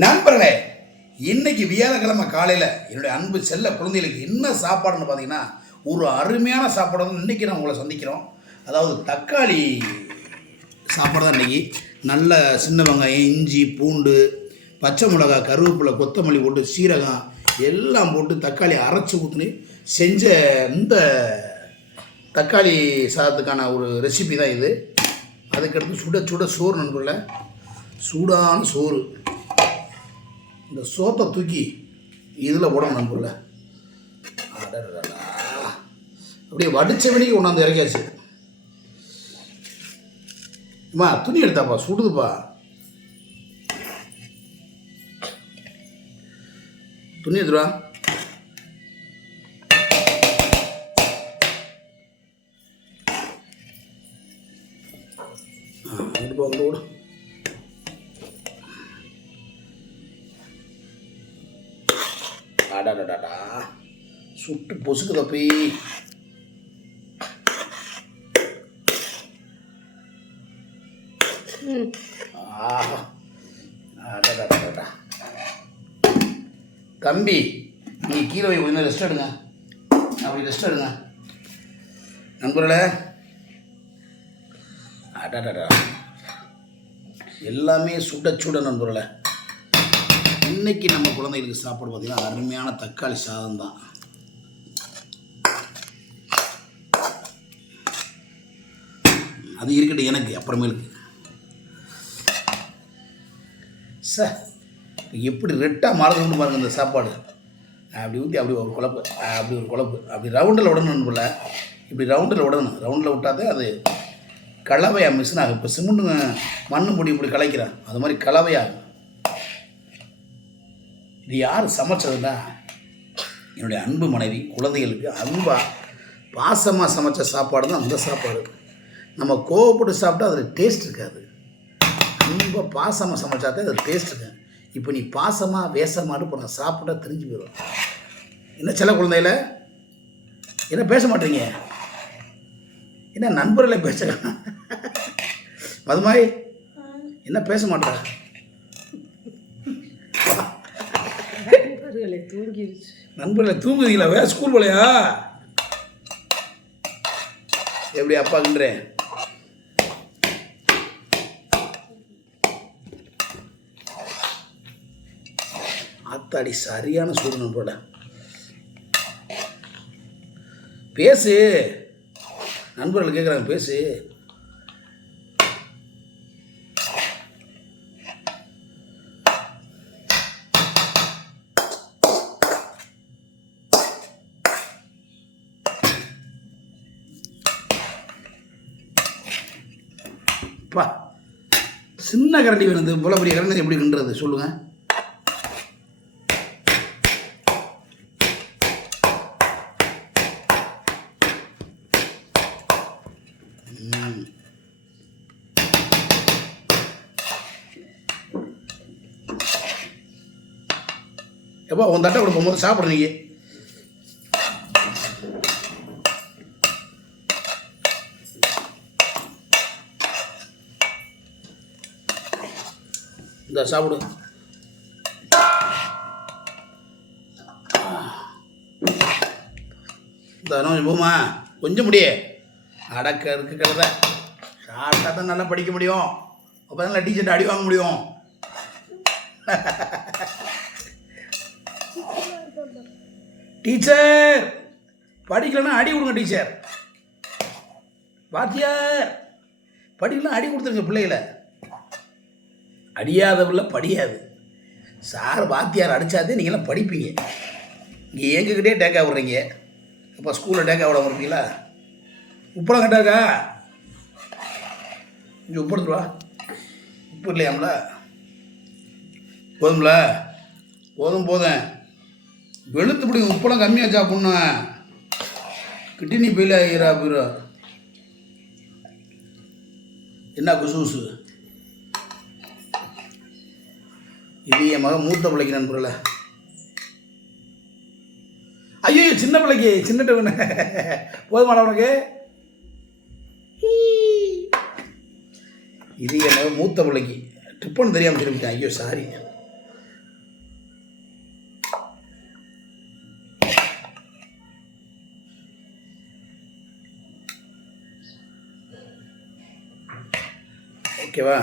நண்பர்களே இன்னைக்கு வியாழக்கிழமை காலையில் என்னுடைய அன்பு செல்ல குழந்தைகளுக்கு என்ன சாப்பாடுன்னு பார்த்தீங்கன்னா ஒரு அருமையான சாப்பாடு வந்து இன்றைக்கி நான் உங்களை சந்திக்கிறோம். அதாவது தக்காளி சாப்பாடு தான் இன்றைக்கி நல்ல சின்ன வெங்காயம் இஞ்சி பூண்டு பச்சை மிளகாய் கருவேப்பிலை கொத்தமல்லி போட்டு சீரகம் எல்லாம் போட்டு தக்காளி அரைச்சி ஊற்றுனி செஞ்ச இந்த தக்காளி சாதத்துக்கான ஒரு ரெசிபி தான் இது. அதுக்கடுத்து சுட சுட சோறு நண்பர்களே. சூடான சோறு. இந்த சோப்பை தூக்கி இதில் போடணும் நண்பர்கள அடடடடா. அப்படியே வடிச்ச வெடிக்கு கொண்டாந்து இறக்கியாச்சு. அம்மா துணி எடுத்தாப்பா சுடுதுப்பா. துணி எடுத்துருவா அடாடாடாடா சுட்டு பொசுக்கு தப்பி ஆஹா அடடடடடா. தம்பி நீ கீழே போய் கொஞ்சம் ரெஸ்ட் எடுங்க. அப்படி ரெஸ்ட் எடுங்க. நண்பர்களே. அடடடா எல்லாமே சுட சுட நண்பர்களே. இன்னைக்கு நம்ம குழந்தைகளுக்கு சாப்பாடு பார்த்தீங்கன்னா அருமையான தக்காளி சாதம் தான் அது இருக்கட்டும் எனக்கு அப்புறமேலுக்கு. சார் எப்படி ரெட்டாக மாறுதுன்னு பாருங்க இந்த சாப்பாடு. அப்படி ஊற்றி அப்படி ஒரு குழப்பு அப்படி ஒரு குழப்பு. அப்படி ரவுண்டில் விடணும் போல இப்படி ரவுண்டில் விடணும் ரவுண்டில் விட்டாதே அது கலவையாக மிஷின் ஆகும் இப்போ சிமெண்ட்டு மண்ணு பொடி இப்படி கலைக்கிறேன். அது மாதிரி கலவையாகும் இது யார் சமைச்சதுன்னா என்னுடைய அன்பு மனைவி குழந்தைகளுக்கு அன்பாக பாசமாக சமைச்ச சாப்பாடு தான் அந்த சாப்பாடு. நம்ம கோவப்பட்டு சாப்பிட்டா அதில் டேஸ்ட் இருக்காது. ரொம்ப பாசமாக சமைச்சா தான் அதில் டேஸ்ட் இருக்கு. இப்போ நீ பாசமாக வேசமாட்டு இப்போ நான் சாப்பிட்டா தெரிஞ்சு போயிடும் என்ன சில குழந்தையில? என்ன பேச மாட்டீங்க? என்ன நண்பர்களே பேசுகிறேன் மதுமாய் என்ன பேச மாட்டேற நண்பர்களே தூங்கிடுச்சு நண்பர்களே தூங்குதீங்களா ஸ்கூல் போலையா? எப்படி அப்பாக்குன்றேன் ஆத்தாடி சரியான சூடு நண்பரோட பேசு. நண்பர்கள் கேட்குறாங்க பேசு. பா. சின்ன கரண்டி விழுந்து இது இவ்வளோ பெரிய கரண்டி எப்படி கிண்டுறது சொல்லுங்க. எப்போ எப்பா உன் தட்டை கொடுப்போம் போது சாப்பிட்றீங்க இந்த சாப்பிடு. இந்த போமா கொஞ்சம் முடியே. அடக்க இருக்கு கழுத தான் நல்லா படிக்க முடியும். அப்போ தான் டீச்சர்ட் அடி வாங்க முடியும். டீச்சர் படிக்கலன்னா அடி கொடுங்க டீச்சர். வாத்தியார் படிக்கலாம் அடி கொடுத்துருங்க பிள்ளைகளை. அடியாத படியாது. சார் வாத்தியார் அடித்தாதே நீங்களாம் படிப்பீங்க. இங்கே எங்ககிட்டே டேக்காக விட்றீங்க. அப்போ ஸ்கூலில் டேக்காக விட இருப்பீங்களா உப்பெல்லாம் கட்டாக்கா இங்கே உப்பு எடுத்துருவா உப்பு இல்லையாம்ல? போதும்ல? போதும் போதும். வெளுத்து பிடிக்கும் உப்பெல்லாம் கம்மியாக சாப்பிட்ணும் கிட்டினி பெயில் ஆகிறா போயிடும் என்ன குசு குசு இது என் மகன் மூத்த பிள்ளைக்கு நண்பர்கள ஐயோ சின்ன பிள்ளைக்கு சின்ன டவுனு. போதுமாடா உனக்கு? இது என் மகன் மூத்த பிள்ளைக்கு. ட்ரிப்புன்னு தெரியாமல் திரும்பிட்டேன். ஐயோ சாரி ஓகேவா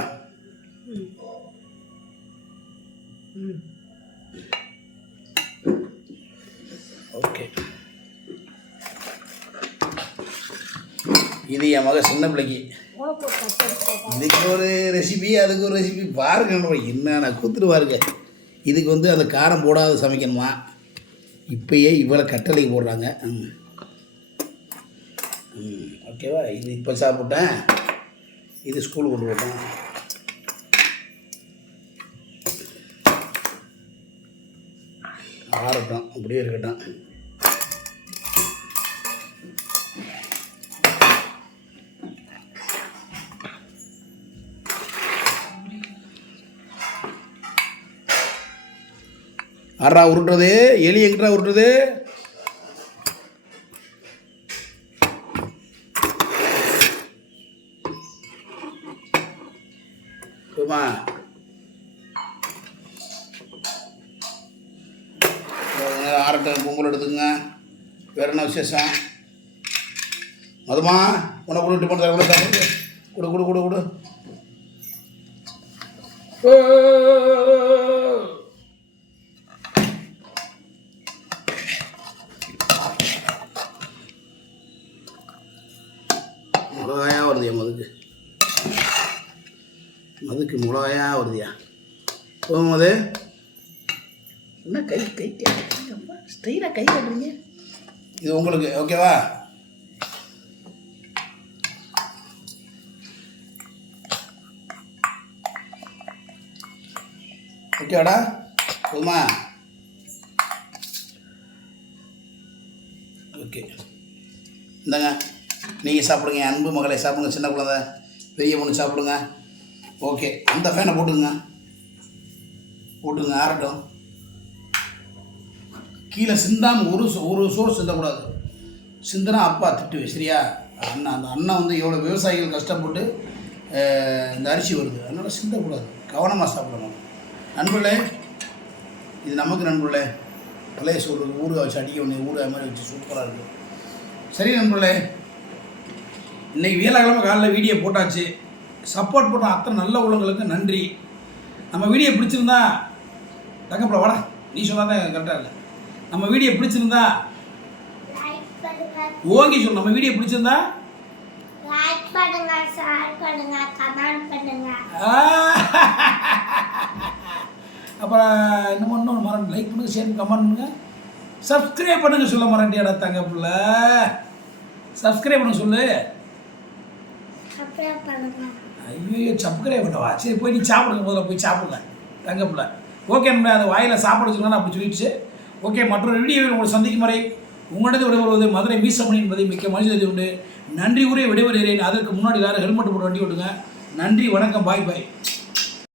ஓகே. இது என் மக சின்ன பிள்ளைக்கு. இதுக்கு ஒரு ரெசிபி அதுக்கு ஒரு ரெசிபி பாருங்க என்னென்ன கூத்துட்டு பாருங்க. இதுக்கு வந்து அந்த காரம் போடாத சமைக்கணுமா? இப்பயே இவ்வளோ கட்டளைக்கு போடுறாங்க. ம். ம் ஓகேவா? இது இப்போ சாப்பிட்டேன். இது ஸ்கூலுக்கு கொண்டு போட்டேன் ஆறட்டும் அப்படியே இருக்கட்டும். ஆறா உருட்டுறது? எலி எங்கிட்டா உருட்டுறது? சும்மா வேறு என்ன விசேஷம் மதுமா உன்னை கொடுத்து டிஃபன் தர கூட சாப்பிடு கொடு கொடு கொடு கொடு மிளகாயா வருதியா மதுக்கு மதுக்கு மிளகாயா வருதியா போகும்போது என்ன கை கை ஸ்ட்ரெயினாக கை கட்டுறீங்க இது உங்களுக்கு ஓகேவா ஓகேவாடா போதுமா? ஓகே இந்தாங்க நீங்கள் சாப்பிடுங்க அன்பு மகளை சாப்பிடுங்க சின்ன குழந்தை பெரிய பொண்ணு சாப்பிடுங்க. ஓகே அந்த ஃபேனை போட்டுங்க போட்டுங்க ஆறட்டும். கீழே சிந்தாமல் ஒரு சோ- ஒரு சோறு சிந்தக்கூடாது. சிந்தனா அப்பா திட்டு சரியா? அண்ணா அந்த அண்ணன் வந்து எவ்வளோ விவசாயிகள் கஷ்டப்பட்டு இந்த அரிசி வருது. அதனால் சிந்தக்கூடாது. கவனமாக சாப்பிடணும். நண்பர்களே இது நமக்கு நண்பர்களே. பழைய சோறு ஊறுகாய் வச்சு அடிக்க வேண்டிய ஊறுகாய் மாதிரி வச்சு சூப்பராக இருக்குது சரி நண்பர்களே இன்றைக்கி வியாழக்கிழமை காலையில் வீடியோ போட்டாச்சு. சப்போர்ட் பண்ணுற அத்தனை நல்ல உள்ளவங்களுக்கு நன்றி. நம்ம வீடியோ பிடிச்சிருந்தா தங்கப்பட வாடா. நீ சொன்னால் தான் கரெக்டாக இல்லை. நம்ம வீடியோ பிடிச்சிருந்தா ஓங்கி சொல்லு நம்ம வீடியோ பிடிச்சிருந்தா? லைக் பண்ணுங்க ஷேர் பண்ணுங்க கமெண்ட் பண்ணுங்க. அப்புறம் இன்னும் இன்னொன்று மறந்து லைக் பண்ணுங்க ஷேர் கமெண்ட் பண்ணுங்க. சப்ஸ்கிரைப் பண்ணுங்க சொல்ல மறண்டியாடா தங்க பிள்ளை. சப்ஸ்கிரைப் பண்ண சொல்லு. ஐயோ சப்ஸ்கிரைப் பண்ணவா? சரி போய் நீ சாப்பிடுங்க முதல்ல போய் சாப்பிடுங்க தங்க பிள்ளை. ஓகே நம்ம அதை வாயில் சாப்பாடு சொன்னா அப்படி சொல்லிடுச்சு. ஓகே மற்றொரு வீடியோவில் உங்களை சந்திக்கும் வரை உங்களிடத்து விடைபெறுவது மதுரை மீசமணி என்பதை மிக்க மகிழ்ச்சி உண்டு நன்றி உரிய விடைபெறுகிறேன். அதற்கு முன்னாடி எல்லாரும் ஹெல்மெட் போட்டு வண்டி ஓட்டுங்க. நன்றி வணக்கம் பாய் பாய்.